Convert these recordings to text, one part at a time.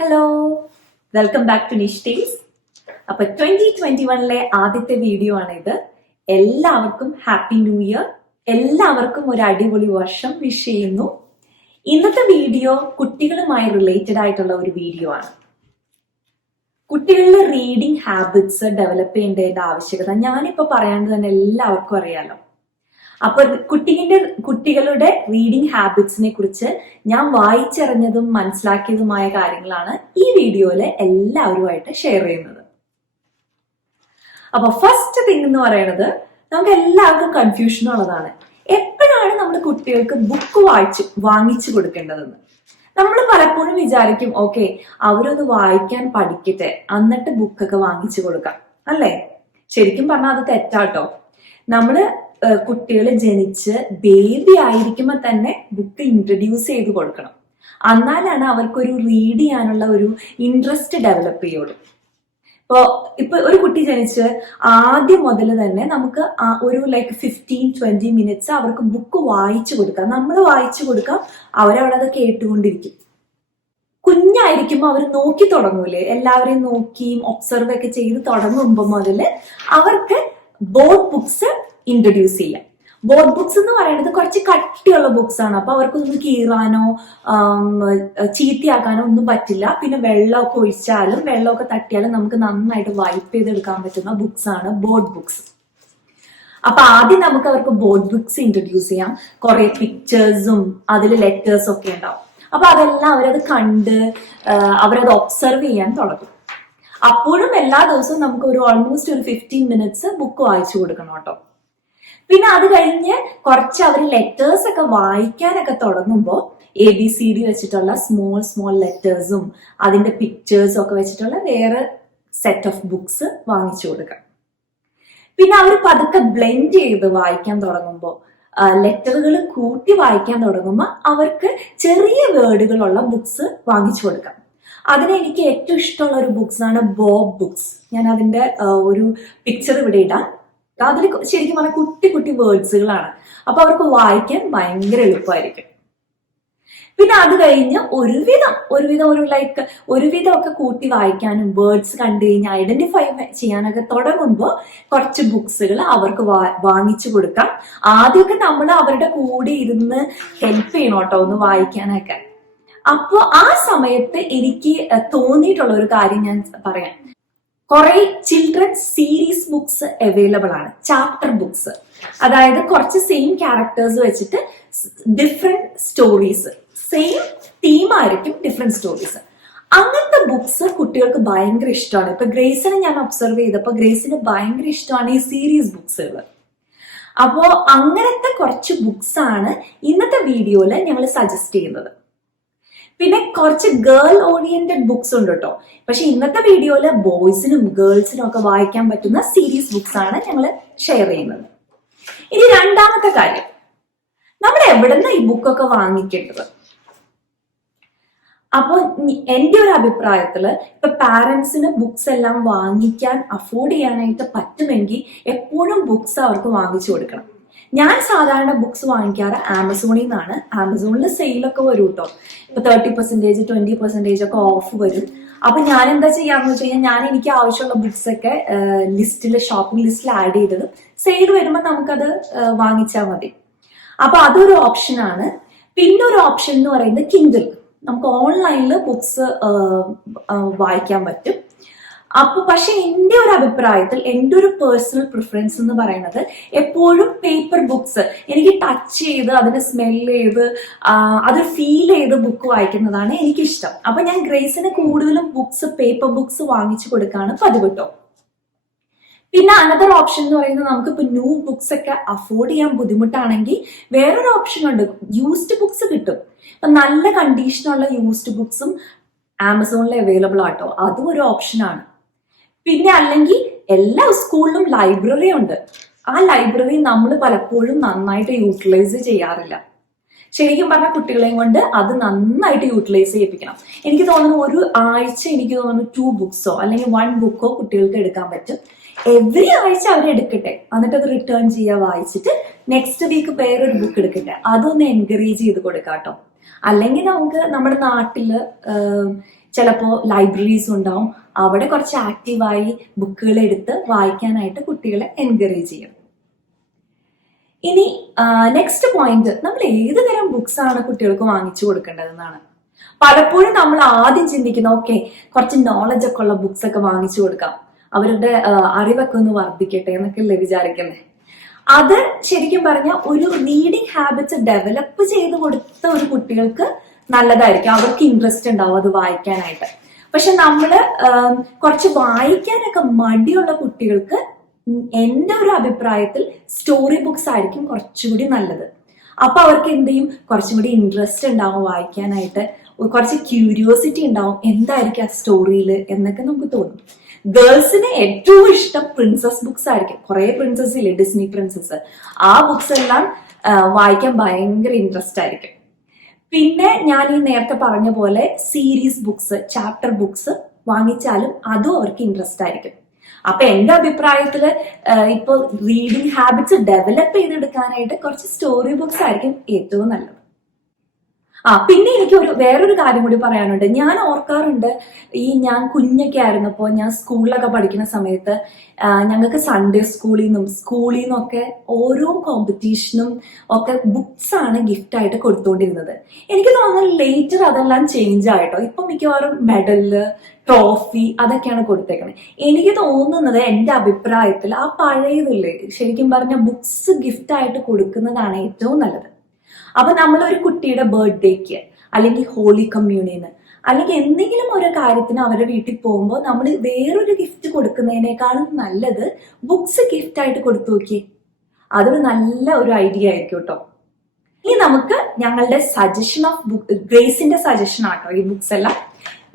Hello, welcome back to Nish tales. അപ്പൊ 2021 ആദ്യത്തെ video ആണിത്. എല്ലാവർക്കും ഹാപ്പി ന്യൂ ഇയർ. എല്ലാവർക്കും ഒരു അടിപൊളി വർഷം വിഷ് ചെയ്യുന്നു. ഇന്നത്തെ വീഡിയോ കുട്ടികളുമായി റിലേറ്റഡ് ആയിട്ടുള്ള ഒരു വീഡിയോ ആണ്. കുട്ടികളുടെ റീഡിംഗ് ഹാബിറ്റ്സ് ഡെവലപ്പ് ചെയ്യേണ്ടതിന്റെ ആവശ്യകത ഞാനിപ്പോ പറയാണ്ട് തന്നെ എല്ലാവർക്കും അറിയാലോ. അപ്പൊ കുട്ടികളുടെ റീഡിംഗ് ഹാബിറ്റ്സിനെ കുറിച്ച് ഞാൻ വായിച്ചറിഞ്ഞതും മനസ്സിലാക്കിയതുമായ കാര്യങ്ങളാണ് ഈ വീഡിയോയില് എല്ലാവരുമായിട്ട് ഷെയർ ചെയ്യുന്നത്. അപ്പൊ ഫസ്റ്റ് തിങ് എന്ന് പറയുന്നത് നമുക്ക് എല്ലാവർക്കും കൺഫ്യൂഷൻ ഉള്ളതാണ്. എപ്പോഴാണ് നമ്മൾ കുട്ടികൾക്ക് ബുക്ക് വാങ്ങിച്ചു കൊടുക്കേണ്ടതെന്ന്. നമ്മൾ പലപ്പോഴും വിചാരിക്കും, ഓക്കെ അവരൊന്ന് വായിക്കാൻ പഠിക്കട്ടെ എന്നിട്ട് ബുക്കൊക്കെ വാങ്ങിച്ചു കൊടുക്കാം, അല്ലേ? ശരിക്കും പറഞ്ഞാൽ അത് തെറ്റാട്ടോ. നമ്മള് കുട്ടികൾ ജനിച്ച് ബേബി ആയിരിക്കുമ്പോൾ തന്നെ ബുക്ക് ഇൻട്രൊഡ്യൂസ് ചെയ്ത് കൊടുക്കണം. എന്നാലാണ് അവർക്കൊരു റീഡ് ചെയ്യാനുള്ള ഒരു ഇൻട്രസ്റ്റ് ഡെവലപ്പ് ചെയ്യുള്ളൂ. ഇപ്പൊ ഒരു കുട്ടി ജനിച്ച് ആദ്യം മുതൽ തന്നെ നമുക്ക് ഒരു 15-20 മിനിറ്റ്സ് അവർക്ക് ബുക്ക് വായിച്ചു കൊടുക്കാം. നമ്മൾ വായിച്ചു കൊടുക്കാം, അവരവിടെ അത് കേട്ടുകൊണ്ടിരിക്കും. കുഞ്ഞായിരിക്കുമ്പോൾ അവർ നോക്കി തുടങ്ങൂലേ, എല്ലാവരെയും നോക്കിയും ഒബ്സർവ് ഒക്കെ ചെയ്ത് തുടങ്ങുമ്പോൾ മുതൽ അവർക്ക് ബോർഡ് ബുക്സ് ഇൻട്രൊഡ്യൂസ് ചെയ്യാം. ബോർഡ് ബുക്സ് എന്ന് പറയുന്നത് കുറച്ച് കട്ടിയുള്ള ബുക്സ് ആണ്. അപ്പൊ അവർക്കൊന്നും കീറാനോ ചീത്തയാക്കാനോ ഒന്നും പറ്റില്ല. പിന്നെ വെള്ളമൊക്കെ ഒഴിച്ചാലും വെള്ളമൊക്കെ തട്ടിയാലും നമുക്ക് നന്നായിട്ട് വൈപ്പ് ചെയ്തെടുക്കാൻ പറ്റുന്ന ബുക്സ് ആണ് ബോർഡ് ബുക്സ്. അപ്പൊ ആദ്യം നമുക്ക് അവർക്ക് ബോർഡ് ബുക്സ് ഇൻട്രൊഡ്യൂസ് ചെയ്യാം. കുറെ പിക്ചേഴ്സും അതിൽ ലെറ്റേഴ്സും ഒക്കെ ഉണ്ടാവും. അപ്പൊ അതെല്ലാം അവരത് കണ്ട് അവരത് ഒബ്സർവ് ചെയ്യാൻ തുടങ്ങും. അപ്പോഴും എല്ലാ ദിവസവും നമുക്ക് ഓൾമോസ്റ്റ് ഒരു 15 മിനിറ്റ്സ് ബുക്ക് വായിച്ചു കൊടുക്കണം കേട്ടോ. പിന്നെ അത് കഴിഞ്ഞ് കുറച്ച് അവർ ലെറ്റേഴ്സ് ഒക്കെ വായിക്കാനൊക്കെ തുടങ്ങുമ്പോൾ ABCD വെച്ചിട്ടുള്ള സ്മോൾ ലെറ്റേഴ്സും അതിന്റെ പിക്ചേഴ്സും ഒക്കെ വെച്ചിട്ടുള്ള വേറെ സെറ്റ് ഓഫ് ബുക്സ് വാങ്ങിച്ചു കൊടുക്കാം. പിന്നെ അവർ പതുക്കെ ബ്ലെൻഡ് ചെയ്ത് വായിക്കാൻ തുടങ്ങുമ്പോൾ, ലെറ്ററുകൾ കൂട്ടി വായിക്കാൻ തുടങ്ങുമ്പോൾ അവർക്ക് ചെറിയ വേർഡുകളുള്ള ബുക്സ് വാങ്ങിച്ചു കൊടുക്കാം. അതിന് എനിക്ക് ഏറ്റവും ഇഷ്ടമുള്ള ഒരു ബുക്സ് ആണ് ബോബ് ബുക്സ്. ഞാൻ അതിന്റെ ഒരു പിക്ചർ ഇവിടെ ഇടാം. അതിൽ ശരിക്കും പറഞ്ഞാൽ കുട്ടി വേർഡ്സുകളാണ്. അപ്പൊ അവർക്ക് വായിക്കാൻ ഭയങ്കര എളുപ്പമായിരിക്കും. പിന്നെ അത് കഴിഞ്ഞ് ഒരുവിധം ഒക്കെ കൂട്ടി വായിക്കാനും വേർഡ്സ് കണ്ടു കഴിഞ്ഞ് ഐഡന്റിഫൈ ചെയ്യാനൊക്കെ തുടങ്ങുമ്പോൾ കുറച്ച് ബുക്സുകൾ അവർക്ക് വാങ്ങിച്ചു കൊടുക്കാം. ആദ്യമൊക്കെ നമ്മൾ അവരുടെ കൂടെ ഇരുന്ന് ഹെൽപ്പ് ചെയ്യണം കേട്ടോ ഒന്ന് വായിക്കാനൊക്കെ. അപ്പോ ആ സമയത്ത് എനിക്ക് തോന്നിയിട്ടുള്ള ഒരു കാര്യം ഞാൻ പറയാം. കുറെ ചിൽഡ്രൻസ് സീരീസ് ബുക്സ് അവൈലബിൾ ആണ്, ചാപ്റ്റർ ബുക്സ്. അതായത് കുറച്ച് സെയിം ക്യാരക്ടേഴ്സ് വെച്ചിട്ട് ഡിഫറെന്റ് സ്റ്റോറീസ്, സെയിം തീമായിരിക്കും, ഡിഫറെന്റ് സ്റ്റോറീസ്. അങ്ങനത്തെ ബുക്സ് കുട്ടികൾക്ക് ഭയങ്കര ഇഷ്ടമാണ്. ഇപ്പൊ ഗ്രേസിനെ ഞാൻ ഒബ്സർവ് ചെയ്തപ്പോ ഗ്രേസിന് ഭയങ്കര ഇഷ്ടമാണ് ഈ സീരീസ് ബുക്സുകൾ. അപ്പോ അങ്ങനത്തെ കുറച്ച് ബുക്സ് ആണ് ഇന്നത്തെ വീഡിയോയില് ഞങ്ങൾ സജസ്റ്റ് ചെയ്യുന്നത്. പിന്നെ കുറച്ച് ഗേൾ ഓറിയന്റഡ് ബുക്സ് ഉണ്ട് കേട്ടോ. പക്ഷെ ഇന്നത്തെ വീഡിയോയില് ബോയ്സിനും ഗേൾസിനും ഒക്കെ വായിക്കാൻ പറ്റുന്ന സീരീസ് ബുക്സ് ആണ് ഞങ്ങൾ ഷെയർ ചെയ്യുന്നത്. ഇനി രണ്ടാമത്തെ കാര്യം, നമ്മൾ എവിടുന്ന ഈ ബുക്കൊക്കെ വാങ്ങിക്കേണ്ടത്? അപ്പൊ എന്റെ ഒരു അഭിപ്രായത്തില് ഇപ്പൊ പാരന്റ്സിന് ബുക്സ് എല്ലാം വാങ്ങിക്കാൻ അഫോർഡ് ചെയ്യാനായിട്ട് പറ്റുമെങ്കിൽ എപ്പോഴും ബുക്സ് അവർക്ക് വാങ്ങിച്ചു കൊടുക്കണം. ഞാൻ സാധാരണ ബുക്സ് വാങ്ങിക്കാറ് ആമസോണിൽ നിന്നാണ്. ആമസോണിൽ സെയിലൊക്കെ വരും കേട്ടോ. ഇപ്പൊ 30%, 20% ഒക്കെ ഓഫ് വരും. അപ്പൊ ഞാൻ എന്താ ചെയ്യാന്ന് വെച്ച് കഴിഞ്ഞാൽ ഞാൻ എനിക്ക് ആവശ്യമുള്ള ബുക്സ് ഒക്കെ ഷോപ്പിംഗ് ലിസ്റ്റിൽ ആഡ് ചെയ്തത് സെയിൽ വരുമ്പോൾ നമുക്കത് വാങ്ങിച്ചാൽ മതി. അപ്പൊ അതൊരു ഓപ്ഷനാണ്. പിന്നെ ഒരു ഓപ്ഷൻ എന്ന് പറയുന്നത് കിൻഡിൽ. നമുക്ക് ഓൺലൈനിൽ ബുക്സ് വായിക്കാൻ പറ്റും. അപ്പൊ പക്ഷെ എന്റെ ഒരു അഭിപ്രായത്തിൽ എന്റെ ഒരു പേഴ്സണൽ പ്രിഫറൻസ് എന്ന് പറയുന്നത് എപ്പോഴും പേപ്പർ ബുക്സ് എനിക്ക് ടച്ച് ചെയ്ത് അതിനെ സ്മെല് ചെയ്ത് അത് ഫീൽ ചെയ്ത് ബുക്ക് വായിക്കുന്നതാണ് എനിക്കിഷ്ടം. അപ്പൊ ഞാൻ ഗ്രേസിന് കൂടുതലും പേപ്പർ ബുക്സ് വാങ്ങിച്ചു കൊടുക്കാണ് പതിവ് കേട്ടോ. പിന്നെ അനദർ ഓപ്ഷൻ എന്ന് പറയുന്നത് നമുക്കിപ്പോ ന്യൂ ബുക്സ് ഒക്കെ അഫോർഡ് ചെയ്യാൻ ബുദ്ധിമുട്ടാണെങ്കിൽ വേറൊരു ഓപ്ഷൻ ഉണ്ട്, യൂസ്ഡ് ബുക്സ് കിട്ടും. ഇപ്പൊ നല്ല കണ്ടീഷനുള്ള യൂസ്ഡ് ബുക്സും ആമസോണിൽ അവൈലബിൾ ആട്ടോ, അതും ഒരു ഓപ്ഷനാണ്. പിന്നെ അല്ലെങ്കിൽ എല്ലാ സ്കൂളിലും ലൈബ്രറി ഉണ്ട്. ആ ലൈബ്രറി നമ്മൾ പലപ്പോഴും നന്നായിട്ട് യൂട്ടിലൈസ് ചെയ്യാറില്ല. ശരിക്കും പറഞ്ഞ കുട്ടികളെയും കൊണ്ട് അത് നന്നായിട്ട് യൂട്ടിലൈസ് ചെയ്യിപ്പിക്കണം. എനിക്ക് തോന്നുന്നു ഒരു ആഴ്ച 2 ബുക്സോ അല്ലെങ്കിൽ 1 ബുക്കോ കുട്ടികൾക്ക് എടുക്കാൻ പറ്റും. എവറി ആഴ്ച അവരെടുക്കട്ടെ, എന്നിട്ട് അത് റിട്ടേൺ ചെയ്യാൻ വായിച്ചിട്ട് നെക്സ്റ്റ് വീക്ക് വേറൊരു ബുക്ക് എടുക്കട്ടെ. അതൊന്ന് എൻകറേജ് ചെയ്ത് കൊടുക്കാം കേട്ടോ. അല്ലെങ്കിൽ നമുക്ക് നമ്മുടെ നാട്ടില് ചിലപ്പോൾ ലൈബ്രറീസ് ഉണ്ടാവും, അവിടെ കുറച്ച് ആക്റ്റീവായി ബുക്കുകൾ എടുത്ത് വായിക്കാനായിട്ട് കുട്ടികളെ എൻകറേജ് ചെയ്യണം. ഇനി നെക്സ്റ്റ് പോയിന്റ്, നമ്മൾ ഏത് തരം ബുക്സ് ആണ് കുട്ടികൾക്ക് വാങ്ങിച്ചു കൊടുക്കേണ്ടതെന്നാണ്. പലപ്പോഴും നമ്മൾ ആദ്യം ചിന്തിക്കുന്ന ഓക്കെ കുറച്ച് നോളജ് ഒക്കെ ഉള്ള ബുക്സ് ഒക്കെ വാങ്ങിച്ചു കൊടുക്കാം, അവരുടെ അറിവൊക്കെ ഒന്ന് വർദ്ധിക്കട്ടെ എന്നൊക്കെയല്ലേ വിചാരിക്കുന്നത്. അത് ശരിക്കും പറഞ്ഞാൽ ഒരു റീഡിങ് ഹാബിറ്റ്സ് ഡെവലപ്പ് ചെയ്ത് കൊടുത്ത ഒരു കുട്ടികൾക്ക് നല്ലതായിരിക്കും, അവർക്ക് ഇൻട്രസ്റ്റ് ഉണ്ടാവും അത് വായിക്കാനായിട്ട്. പക്ഷെ നമ്മള് കുറച്ച് വായിക്കാനൊക്കെ മടിയുള്ള കുട്ടികൾക്ക് എൻ്റെ ഒരു അഭിപ്രായത്തിൽ സ്റ്റോറി ബുക്സ് ആയിരിക്കും കുറച്ചുകൂടി നല്ലത്. അപ്പൊ അവർക്ക് എന്ത് ചെയ്യും, കുറച്ചും കൂടി ഇൻട്രസ്റ്റ് ഉണ്ടാവും വായിക്കാനായിട്ട്, കുറച്ച് ക്യൂരിയോസിറ്റി ഉണ്ടാവും എന്തായിരിക്കും ആ സ്റ്റോറിയിൽ എന്നൊക്കെ നമുക്ക് തോന്നും. ഗേൾസിന് ഏറ്റവും ഇഷ്ടം പ്രിൻസസ് ബുക്സ് ആയിരിക്കും. കുറെ പ്രിൻസസ് ഇല്ലേ, ഡിസ്നി പ്രിൻസസ്, ആ ബുക്സ് എല്ലാം വായിക്കാൻ ഭയങ്കര ഇൻട്രസ്റ്റ് ആയിരിക്കും. പിന്നെ ഞാൻ ഈ നേരത്തെ പറഞ്ഞ പോലെ സീരീസ് ബുക്സ്, ചാപ്റ്റർ ബുക്സ് വാങ്ങിച്ചാലും അതും അവർക്ക് ഇൻട്രസ്റ്റ് ആയിരിക്കും. അപ്പൊ എന്റെ അഭിപ്രായത്തില് ഇപ്പൊ റീഡിങ് ഹാബിറ്റ്സ് ഡെവലപ്പ് ചെയ്തെടുക്കാനായിട്ട് കുറച്ച് സ്റ്റോറി ബുക്സ് ആയിരിക്കും ഏറ്റവും നല്ലത്. പിന്നെ എനിക്ക് വേറൊരു കാര്യം കൂടി പറയാനുണ്ട്. ഞാൻ ഓർക്കാറുണ്ട്, ഞാൻ കുഞ്ഞൊക്കെ ആയിരുന്നപ്പോ, ഞാൻ സ്കൂളിലൊക്കെ പഠിക്കുന്ന സമയത്ത് ഞങ്ങൾക്ക് സൺഡേ സ്കൂളിൽ നിന്നും ഒക്കെ ഓരോ കോമ്പറ്റീഷനും ഒക്കെ ബുക്സ് ആണ് ഗിഫ്റ്റ് ആയിട്ട് കൊടുത്തുകൊണ്ടിരുന്നത്. എനിക്ക് തോന്നുന്നു ലേറ്റർ അതെല്ലാം ചേഞ്ച് ആയിട്ടോ. ഇപ്പൊ മിക്കവാറും മെഡല്, ട്രോഫി അതൊക്കെയാണ് കൊടുത്തേക്കണേ. എനിക്ക് തോന്നുന്നത് എന്റെ അഭിപ്രായത്തിൽ ആ പഴയതില്ലേ, ശരിക്കും പറഞ്ഞ ബുക്സ് ഗിഫ്റ്റ് ആയിട്ട് കൊടുക്കുന്നതാണ് ഏറ്റവും നല്ലത്. അപ്പൊ നമ്മളൊരു കുട്ടിയുടെ ബർത്ത്ഡേക്ക് അല്ലെങ്കിൽ ഹോളി കമ്മ്യൂണിയന് അല്ലെങ്കിൽ എന്തെങ്കിലും ഒരു കാര്യത്തിന് അവരുടെ വീട്ടിൽ പോകുമ്പോൾ നമ്മൾ വേറൊരു ഗിഫ്റ്റ് കൊടുക്കുന്നതിനേക്കാളും നല്ലത് ബുക്സ് ഗിഫ്റ്റ് ആയിട്ട് കൊടുത്തു നോക്കിയേ. അതൊരു നല്ല ഒരു ഐഡിയ ആയിരിക്കും കേട്ടോ. ഇനി നമുക്ക് ഞങ്ങളുടെ സജഷൻ ഓഫ് ബുക്ക്, ഗ്രേസിന്റെ സജഷൻ ആട്ടോ ഈ ബുക്സ് എല്ലാം.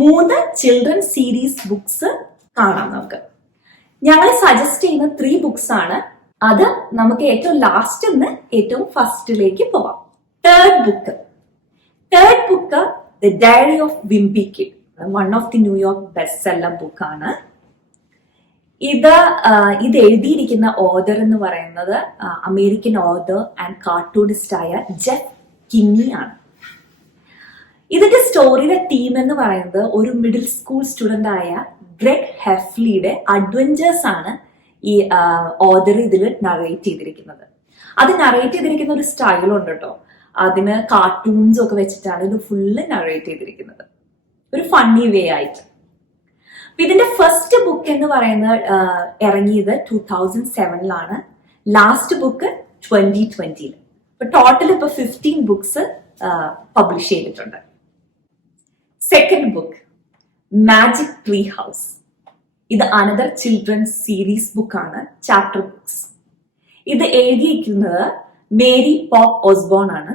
3 ചിൽഡ്രൻ സീരീസ് ബുക്സ് കാണാം നമുക്ക്. ഞങ്ങൾ സജസ്റ്റ് ചെയ്യുന്ന 3 ബുക്സ് ആണ്. അത് നമുക്ക് ഏറ്റവും ലാസ്റ്റ് നിന്ന് ഏറ്റവും ഫസ്റ്റിലേക്ക് പോവാം. Third book the diary of wimpy kid, one of the New York best seller ബുക്കാണ്. ഇത് എഴുതിയിരിക്കുന്ന ഓഥർ എന്ന് പറയുന്നത് അമേരിക്കൻ ഓഥർ ആൻഡ് കാർട്ടൂണിസ്റ്റ് ആയ ജെഫ് കിന്നി ആണ്. ഇതിന്റെ സ്റ്റോറിയുടെ തീം എന്ന് പറയുന്നത് ഒരു മിഡിൽ സ്കൂൾ സ്റ്റുഡന്റ് ആയ ഗ്രെഗ് ഹെഫ്ലിയുടെ അഡ്വഞ്ചേഴ്സ് ആണ് ഈ ഓഥർ ഇതിൽ നറേറ്റ് ചെയ്തിരിക്കുന്നത്. അത് നറേറ്റ് ചെയ്തിരിക്കുന്ന ഒരു സ്റ്റൈലുണ്ട് കേട്ടോ. അതിന് കാർട്ടൂൺസ് ഒക്കെ വെച്ചിട്ടാണ് ഇത് ഫുള്ള് നറേറ്റ് ചെയ്തിരിക്കുന്നത്, ഒരു ഫണ്ണി വേ ആയിട്ട്. ഇതിന്റെ ഫസ്റ്റ് ബുക്ക് എന്ന് പറയുന്നത് ഇറങ്ങിയത് 2007 ലാസ്റ്റ് ബുക്ക് 2020. അപ്പൊ ടോട്ടൽ ഇപ്പൊ 15 ബുക്സ് പബ്ലിഷ് ചെയ്തിട്ടുണ്ട്. Second book magic tree house. ഇത് അനദർ ചിൽഡ്രൻസ് സീരീസ് ബുക്കാണ്, ചാപ്റ്റർ ബുക്സ്. ഇത് എഴുതിയിരിക്കുന്നത് മേരി പോപ്പ് ഓസ്ബോൺ ആണ്.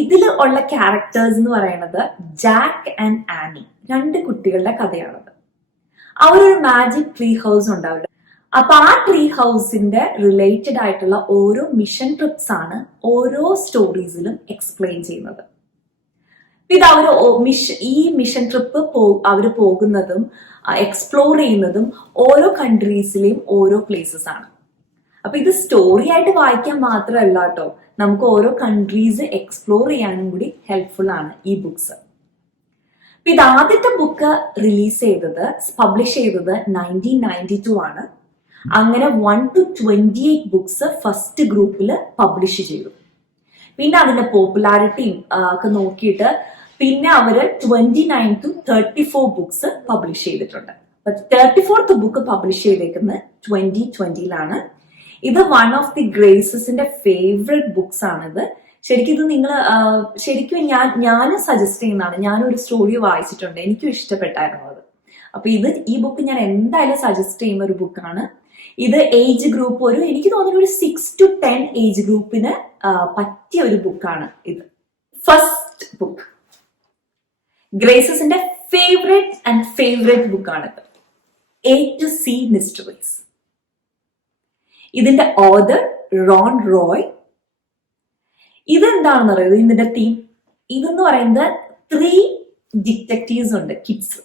ഇതിൽ ഉള്ള ക്യാരക്ടേഴ്സ് എന്ന് പറയുന്നത് ജാക്ക് ആൻഡ് ആനി, 2 കുട്ടികളുടെ കഥയാണത്. അവരൊരു മാജിക് ട്രീ ഹൗസ് ഉണ്ട് അവിടെ. അപ്പൊ ആ ട്രീ ഹൗസിന്റെ റിലേറ്റഡ് ആയിട്ടുള്ള ഓരോ മിഷൻ ട്രിപ്സ് ആണ് ഓരോ സ്റ്റോറീസിലും എക്സ്പ്ലെയിൻ ചെയ്യുന്നത്. ഇത് ഈ മിഷൻ ട്രിപ്പ് അവർ പോകുന്നതും എക്സ്പ്ലോർ ചെയ്യുന്നതും ഓരോ കൺട്രീസിലെയും ഓരോ പ്ലേസസ് ആണ്. അപ്പൊ ഇത് സ്റ്റോറി ആയിട്ട് വായിക്കാൻ മാത്രമല്ല കേട്ടോ, നമുക്ക് ഓരോ കൺട്രീസ് എക്സ്പ്ലോർ ചെയ്യാനും കൂടി ഹെൽപ്ഫുൾ ആണ് ഈ ബുക്സ്. ഇത് ആദ്യത്തെ ബുക്ക് പബ്ലിഷ് ചെയ്തത് 1992 ആണ്. അങ്ങനെ 1 to 28 ബുക്സ് ഫസ്റ്റ് ഗ്രൂപ്പിൽ പബ്ലിഷ് ചെയ്തു. പിന്നെ അതിന്റെ പോപ്പുലാരിറ്റിയും ഒക്കെ നോക്കിയിട്ട് പിന്നെ അവര് 29 to 34 ബുക്സ് പബ്ലിഷ് ചെയ്തിട്ടുണ്ട്. 34th ബുക്ക് പബ്ലിഷ് ചെയ്തേക്കുന്നത് 2020. ഇത് വൺ ഓഫ് ദി ഗ്രേസസിന്റെ ഫേവറേറ്റ് ബുക്സ് ആണിത്. ശരിക്കും ഇത് ശരിക്കും ഞാൻ സജസ്റ്റ് ചെയ്യുന്നതാണ്. ഞാനൊരു സ്റ്റോറി വായിച്ചിട്ടുണ്ട്, എനിക്കും ഇഷ്ടപ്പെട്ടായിരുന്നു അത്. അപ്പൊ ഈ ബുക്ക് ഞാൻ എന്തായാലും സജസ്റ്റ് ചെയ്യുന്ന ഒരു ബുക്കാണ്. ഇത് ഏജ് ഗ്രൂപ്പ് എനിക്ക് തോന്നുന്നു ഒരു 6 to 10 ഏജ് ഗ്രൂപ്പിന് പറ്റിയ ഒരു ബുക്കാണ് ഇത്. ഫസ്റ്റ് ബുക്ക് ഗ്രേസസിന്റെ ഫേവറേറ്റ് ബുക്കാണിത്, A to C മിസ്റ്ററീസ്. ഇതിന്റെ ഓഥർ റോൺ റോയ്. ഇതെന്താണെന്ന് പറയുന്നത്, ഇതിന്റെ തീം ഇതെന്ന് പറയുന്നത് 3 ഡിറ്റക്റ്റീവ്സ് ഉണ്ട്, kids.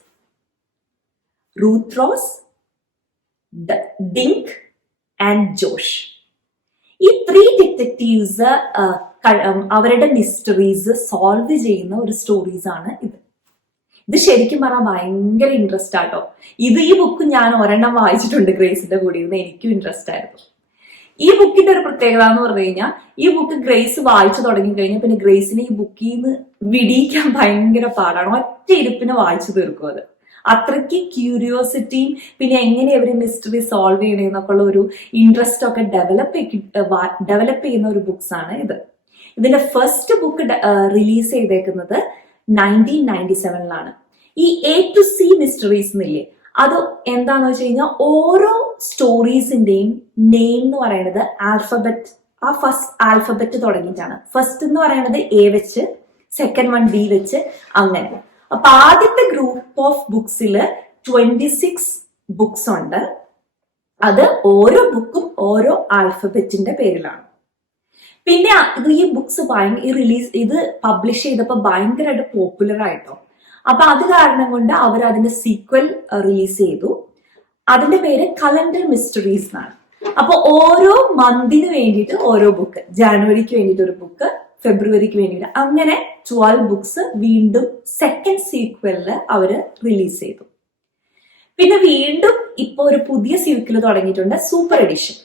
Ruth Rose, Dink and Josh. ഈ 3 ഡിറ്റക്റ്റീവ്സ് അവരുടെ മിസ്റ്ററീസ് സോൾവ് ചെയ്യുന്ന ഒരു സ്റ്റോറീസ് ആണ് ഇത് ശരിക്കും പറഞ്ഞാൽ ഭയങ്കര ഇൻട്രസ്റ്റ് ആട്ടോ. ഈ ബുക്ക് ഞാൻ ഒരെണ്ണം വായിച്ചിട്ടുണ്ട് ഗ്രേസിന്റെ കൂടെ ഇരുന്ന്, എനിക്കും ഇൻട്രസ്റ്റ് ആയിരുന്നു. ഈ ബുക്കിന്റെ ഒരു പ്രത്യേകത എന്ന് പറഞ്ഞു കഴിഞ്ഞാൽ ഈ ബുക്ക് ഗ്രേസ് വായിച്ചു തുടങ്ങി കഴിഞ്ഞാൽ പിന്നെ ഗ്രേസിനെ ഈ ബുക്കിൽ നിന്ന് വിടിയിക്കാൻ ഭയങ്കര പാടാണ്. ഒറ്റ ഇരുപ്പിന് വായിച്ചു തീർക്കും അത്. അത്രയ്ക്ക് ക്യൂരിയോസിറ്റിയും പിന്നെ എങ്ങനെ അവര് മിസ്റ്ററി സോൾവ് ചെയ്യണമെന്നൊക്കെ ഉള്ള ഒരു ഇൻട്രസ്റ്റ് ഒക്കെ ഡെവലപ്പ് ചെയ്യുന്ന ഒരു ബുക്സ് ആണ് ഇത്. ഇതിന്റെ ഫസ്റ്റ് ബുക്ക് റിലീസ് ചെയ്തേക്കുന്നത് 1997 ഈ A to C മിസ്റ്ററീസ് എന്നില്ലേ, അത് എന്താന്ന് വെച്ച് കഴിഞ്ഞാൽ ഓരോ സ്റ്റോറീസിന്റെയും നെയിം എന്ന് പറയുന്നത് ഫസ്റ്റ് ആൽഫബറ്റ് തുടങ്ങിയിട്ടാണ്. ഫസ്റ്റ് എന്ന് പറയുന്നത് A വെച്ച്, സെക്കൻഡ് വൺ B വെച്ച്, അങ്ങനെ. അപ്പൊ ആദ്യത്തെ ഗ്രൂപ്പ് ഓഫ് ബുക്സില് 26 ബുക്സ് ഉണ്ട്. അത് ഓരോ ബുക്കും ഓരോ ആൽഫബറ്റിന്റെ പേരിലാണ്. പിന്നെ ഈ ബുക്സ് ഇത് പബ്ലിഷ് ചെയ്തപ്പോ ഭയങ്കരമായിട്ട് പോപ്പുലർ ആയിട്ടോ. അപ്പൊ അത് കാരണം കൊണ്ട് അവർ അതിന്റെ സീക്വൽ റിലീസ് ചെയ്തു. അതിന്റെ പേര് കലണ്ടർ മിസ്റ്ററീസ് എന്നാണ്. അപ്പൊ ഓരോ മന്തിന് വേണ്ടിയിട്ട് ഓരോ ബുക്ക്, ജനുവരിക്ക് വേണ്ടിയിട്ട് ഒരു ബുക്ക്, ഫെബ്രുവരിക്ക് വേണ്ടിയിട്ട്, അങ്ങനെ 12 ബുക്സ് വീണ്ടും സെക്കൻഡ് സീക്വലില് അവര് റിലീസ് ചെയ്തു. പിന്നെ വീണ്ടും ഇപ്പൊ ഒരു പുതിയ സീക്വൽ തുടങ്ങിയിട്ടുണ്ട്, സൂപ്പർ എഡിഷൻ.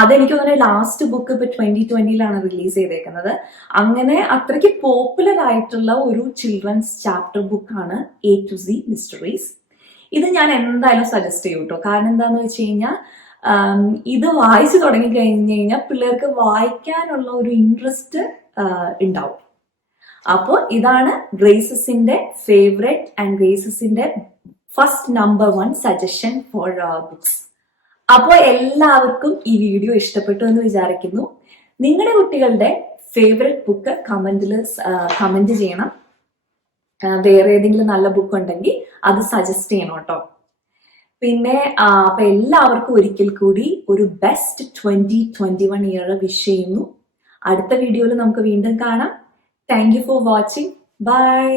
അതെനിക്ക് തോന്നുന്നു ലാസ്റ്റ് ബുക്ക് ഇപ്പൊ 2020 റിലീസ് ചെയ്തേക്കുന്നത്. അങ്ങനെ അത്രയ്ക്ക് പോപ്പുലർ ആയിട്ടുള്ള ഒരു ചിൽഡ്രൻസ് ചാപ്റ്റർ ബുക്കാണ് A to Z മിസ്റ്ററീസ്. ഇത് ഞാൻ എന്തായാലും സജസ്റ്റ് ചെയ്യും കേട്ടോ. കാരണം എന്താന്ന് വെച്ച് കഴിഞ്ഞാൽ ഇത് വായിച്ചു തുടങ്ങി കഴിഞ്ഞു കഴിഞ്ഞാൽ പിള്ളേർക്ക് വായിക്കാനുള്ള ഒരു ഇൻട്രസ്റ്റ് ഉണ്ടാവും. അപ്പോൾ ഇതാണ് ഗ്രേസസിന്റെ ഫേവറേറ്റ് ആൻഡ് ഗ്രേസസിന്റെ first number 1 suggestion for books. അപ്പോൾ എല്ലാവർക്കും ഈ വീഡിയോ ഇഷ്ടപ്പെട്ടു എന്ന് വിചാരിക്കുന്നു. നിങ്ങളുടെ കുട്ടികളുടെ ഫേവറേറ്റ് ബുക്ക് കമന്റ് ചെയ്യണം. വേറെ ഏതെങ്കിലും നല്ല ബുക്ക് ഉണ്ടെങ്കിൽ അത് സജസ്റ്റ് ചെയ്യണം കേട്ടോ. പിന്നെ അപ്പൊ എല്ലാവർക്കും ഒരിക്കൽ കൂടി ഒരു ബെസ്റ്റ് 2021 ഇയർ വിഷ് ചെയ്യുന്നു. അടുത്ത വീഡിയോയിൽ നമുക്ക് വീണ്ടും കാണാം. Thank you for watching. By.